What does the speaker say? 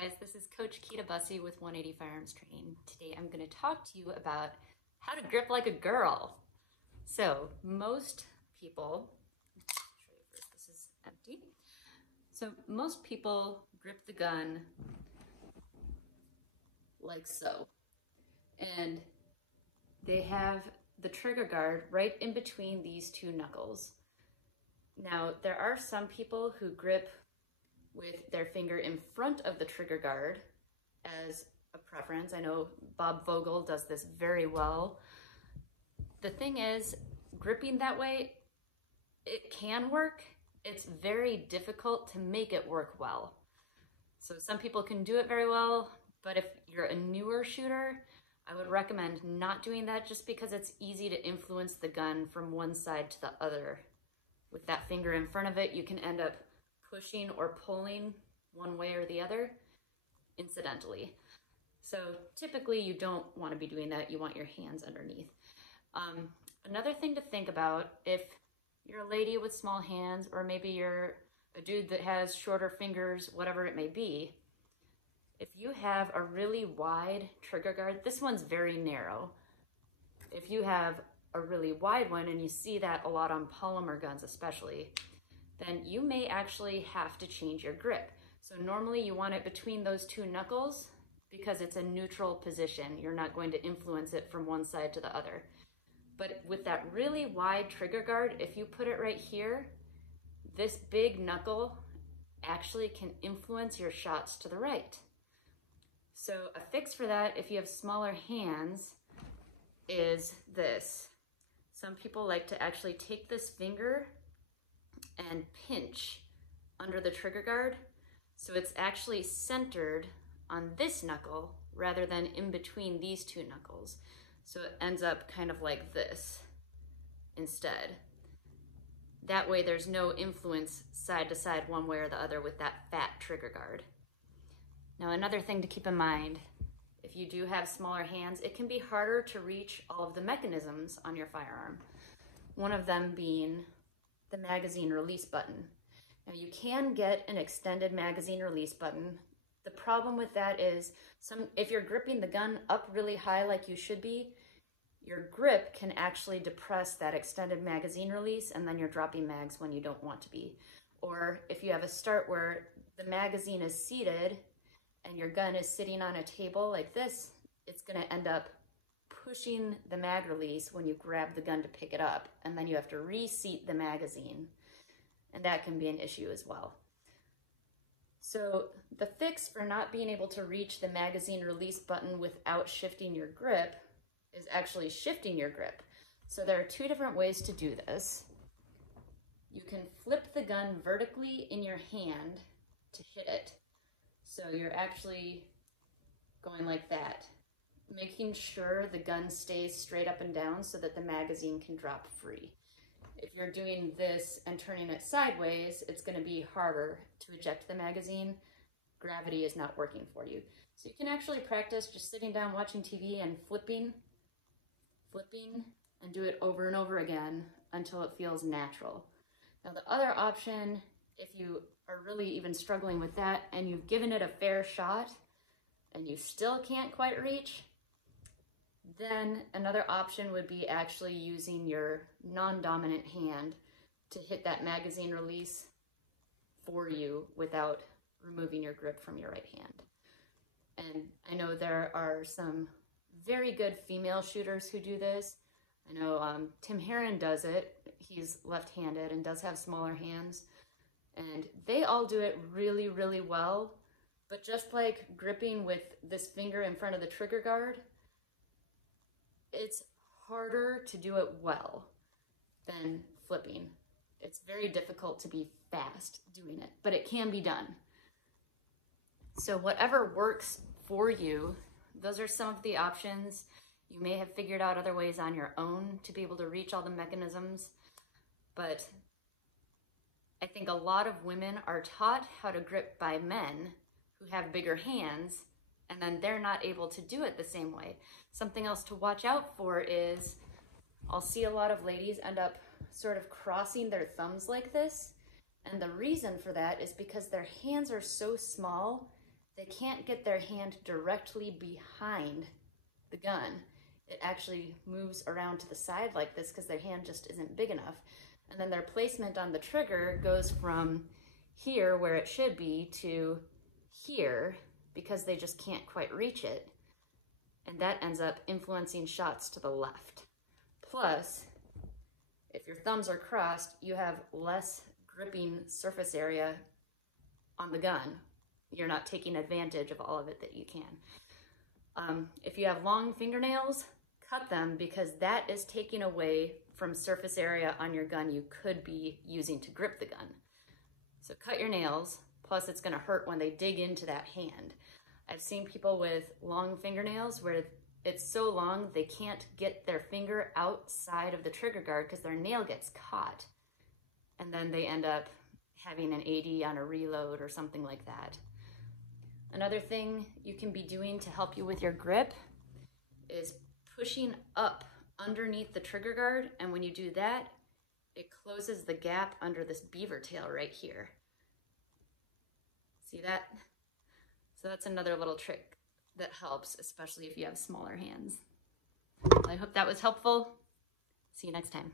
guys, this is Coach Keita Bussey with 180 Firearms Training. Today I'm going to talk to you about how to grip like a girl. So most people, show you first, this is empty. So most people grip the gun like so. And they have the trigger guard right in between these two knuckles. Now, there are some people who grip with their finger in front of the trigger guard as a preference. I know Bob Vogel does this very well. The thing is, gripping that way, it can work. It's very difficult to make it work well. So some people can do it very well, but if you're a newer shooter, I would recommend not doing that just because it's easy to influence the gun from one side to the other. With that finger in front of it, you can end up pushing or pulling one way or the other incidentally. So typically you don't want to be doing that. You want your hands underneath. Another thing to think about, if you're a lady with small hands, or maybe you're a dude that has shorter fingers, whatever it may be, if you have a really wide trigger guard, this one's very narrow. If you have a really wide one, and you see that a lot on polymer guns especially, then you may actually have to change your grip. So normally you want it between those two knuckles because it's a neutral position. You're not going to influence it from one side to the other. But with that really wide trigger guard, if you put it right here, this big knuckle actually can influence your shots to the right. So a fix for that, if you have smaller hands, is this. Some people like to actually take this finger and pinch under the trigger guard, so it's actually centered on this knuckle rather than in between these two knuckles. So it ends up kind of like this instead. That way there's no influence side to side one way or the other with that fat trigger guard. Now another thing to keep in mind, if you do have smaller hands, it can be harder to reach all of the mechanisms on your firearm. One of them being the magazine release button. Now you can get an extended magazine release button. The problem with that is if you're gripping the gun up really high like you should be, your grip can actually depress that extended magazine release, and then you're dropping mags when you don't want to be. Or if you have a start where the magazine is seated and your gun is sitting on a table like this, it's going to end up pushing the mag release when you grab the gun to pick it up, and then you have to reseat the magazine, and that can be an issue as well. So the fix for not being able to reach the magazine release button without shifting your grip is actually shifting your grip. So there are two different ways to do this. You can flip the gun vertically in your hand to hit it. So you're actually going like that, making sure the gun stays straight up and down so that the magazine can drop free. If you're doing this and turning it sideways, it's going to be harder to eject the magazine. Gravity is not working for you. So you can actually practice just sitting down watching TV and flipping, and do it over and over again until it feels natural. Now the other option, if you are really even struggling with that and you've given it a fair shot and you still can't quite reach, then another option would be actually using your non-dominant hand to hit that magazine release for you without removing your grip from your right hand. And I know there are some very good female shooters who do this. I know Tim Herron does it. He's left-handed and does have smaller hands. And they all do it really, really well. But just like gripping with this finger in front of the trigger guard, it's harder to do it well than flipping. It's very difficult to be fast doing it, but it can be done. So whatever works for you, those are some of the options. You may have figured out other ways on your own to be able to reach all the mechanisms, but I think a lot of women are taught how to grip by men who have bigger hands, and then they're not able to do it the same way. Something else to watch out for is I'll see a lot of ladies end up sort of crossing their thumbs like this, and the reason for that is because their hands are so small they can't get their hand directly behind the gun. It actually moves around to the side like this because their hand just isn't big enough. And then their placement on the trigger goes from here, where it should be, to here, because they just can't quite reach it. And that ends up influencing shots to the left. Plus, if your thumbs are crossed, you have less gripping surface area on the gun. You're not taking advantage of all of it that you can. If you have long fingernails, cut them, because that is taking away from surface area on your gun you could be using to grip the gun. So cut your nails, plus it's gonna hurt when they dig into that hand. I've seen people with long fingernails where it's so long they can't get their finger outside of the trigger guard because their nail gets caught. And then they end up having an AD on a reload or something like that. Another thing you can be doing to help you with your grip is pushing up underneath the trigger guard, and when you do that, it closes the gap under this beaver tail right here. See that? So that's another little trick that helps, especially if you have smaller hands. I hope that was helpful. See you next time.